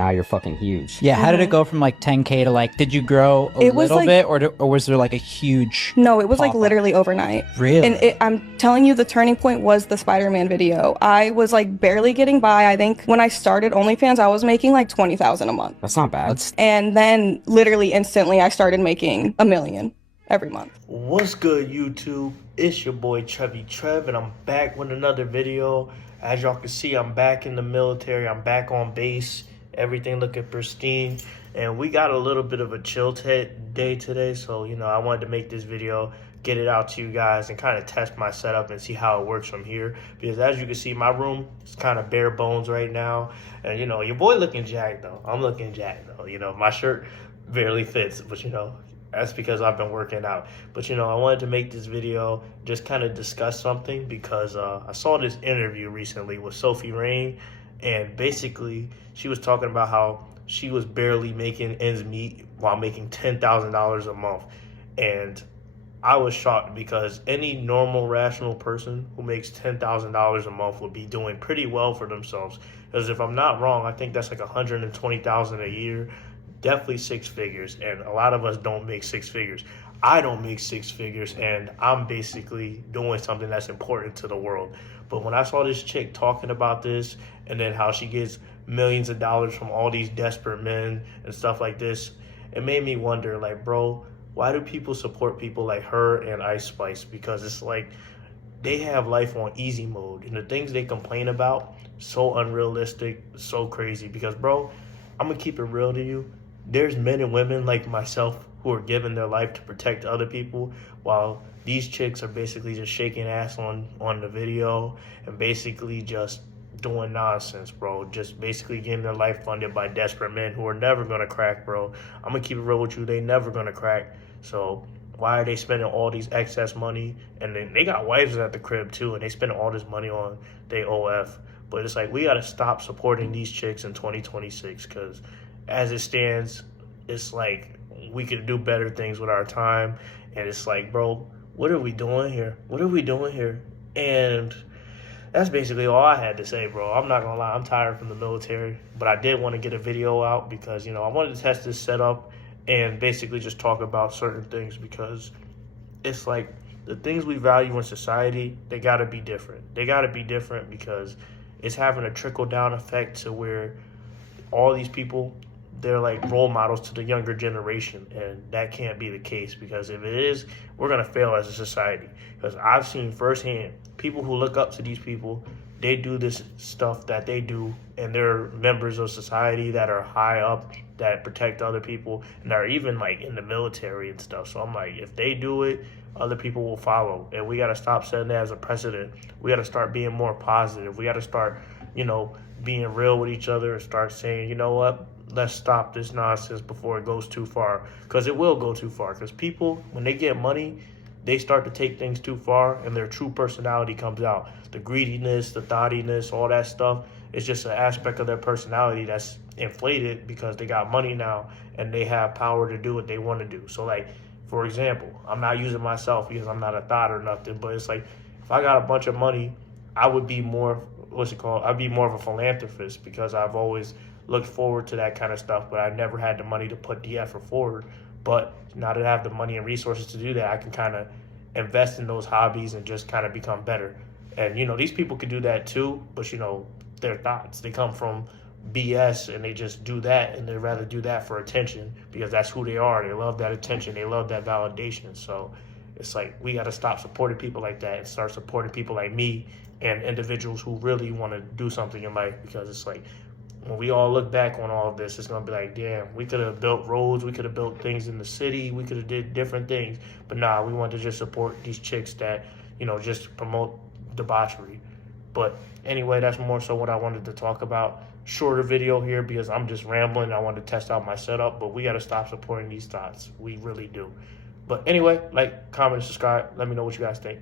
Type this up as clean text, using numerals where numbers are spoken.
now you're fucking huge. Yeah, how did it go from like 10K to like, did you grow a It was little like- bit, or was there like a huge No, it was like pop-up? literally overnight. Really? And I'm telling you, the turning point was the Spider-Man video. I was like barely getting by. I think when I started OnlyFans, I was making like $20,000 a month. That's not bad. And then literally instantly, I started making $1 million every month. What's good, YouTube? It's your boy Trevy Trev, and I'm back with another video. As y'all can see, I'm back in the military. I'm back on base. Everything looking pristine. And we got a little bit of a chill day today. So, I wanted to make this video, get it out to you guys, and kind of test my setup and see how it works from here. Because as you can see, my room is kind of bare bones right now. And, your boy looking jacked, though. I'm looking jacked, though. My shirt barely fits, but, that's because I've been working out. But, I wanted to make this video, just kind of discuss something, because I saw this interview recently with Sophie, and basically she was talking about how she was barely making ends meet while making $10,000 a month. And I was shocked, because any normal, rational person who makes $10,000 a month would be doing pretty well for themselves. Because if I'm not wrong, I think that's like $120,000 a year. Definitely six figures, and a lot of us don't make six figures. I don't make six figures, and I'm basically doing something that's important to the world. But when I saw this chick talking about this, and then how she gets millions of dollars from all these desperate men and stuff like this, it made me wonder, like, bro, why do people support people like her and Ice Spice? Because it's like they have life on easy mode, and the things they complain about, so unrealistic, so crazy. Because, bro, I'm gonna keep it real to you. There's men and women like myself who are giving their life to protect other people, while these chicks are basically just shaking ass on the video and basically just doing nonsense, bro. Just basically getting their life funded by desperate men who are never going to crack, bro. I'm going to keep it real with you. They never going to crack. So why are they spending all these excess money? And then they got wives at the crib too, and they spending all this money on their OF. But it's like, we got to stop supporting these chicks in 2026, because as it stands, it's like we could do better things with our time. And it's like, bro, what are we doing here? What are we doing here? And that's basically all I had to say, bro. I'm not gonna lie, I'm tired from the military, but I did want to get a video out because, I wanted to test this setup and basically just talk about certain things, because it's like the things we value in society, they gotta be different. They gotta be different, because it's having a trickle-down effect to where all these people, they're like role models to the younger generation, and that can't be the case, because if it is, we're going to fail as a society. Because I've seen firsthand people who look up to these people, they do this stuff that they do, and they're members of society that are high up, that protect other people, and are even like in the military and stuff. So I'm like, if they do it, other people will follow, and we got to stop setting that as a precedent. We got to start being more positive. We got to start, being real with each other, and start saying, you know what, let's stop this nonsense before it goes too far, because it will go too far. Because people, when they get money, they start to take things too far, and their true personality comes out. The greediness, the thottiness, all that stuff, it's just an aspect of their personality that's inflated because they got money now and they have power to do what they want to do. So, like, for example, I'm not using myself because I'm not a thought or nothing, but it's like, if I got a bunch of money, I would be more, I'd be more of a philanthropist, because I've always looked forward to that kind of stuff, but I never had the money to put the effort forward. But now that I have the money and resources to do that, I can kind of invest in those hobbies and just kind of become better. And, these people can do that too, but, their thoughts, they come from BS, and they just do that, and they'd rather do that for attention, because that's who they are. They love that attention. They love that validation. So it's like, we got to stop supporting people like that and start supporting people like me and individuals who really want to do something in life. Because it's like, when we all look back on all of this, it's going to be like, damn, we could have built roads, we could have built things in the city, we could have did different things. But nah, we want to just support these chicks that, just promote debauchery. But anyway, that's more so what I wanted to talk about. Shorter video here, because I'm just rambling. I want to test out my setup, but we got to stop supporting these thoughts. We really do. But anyway, like, comment, and subscribe. Let me know what you guys think.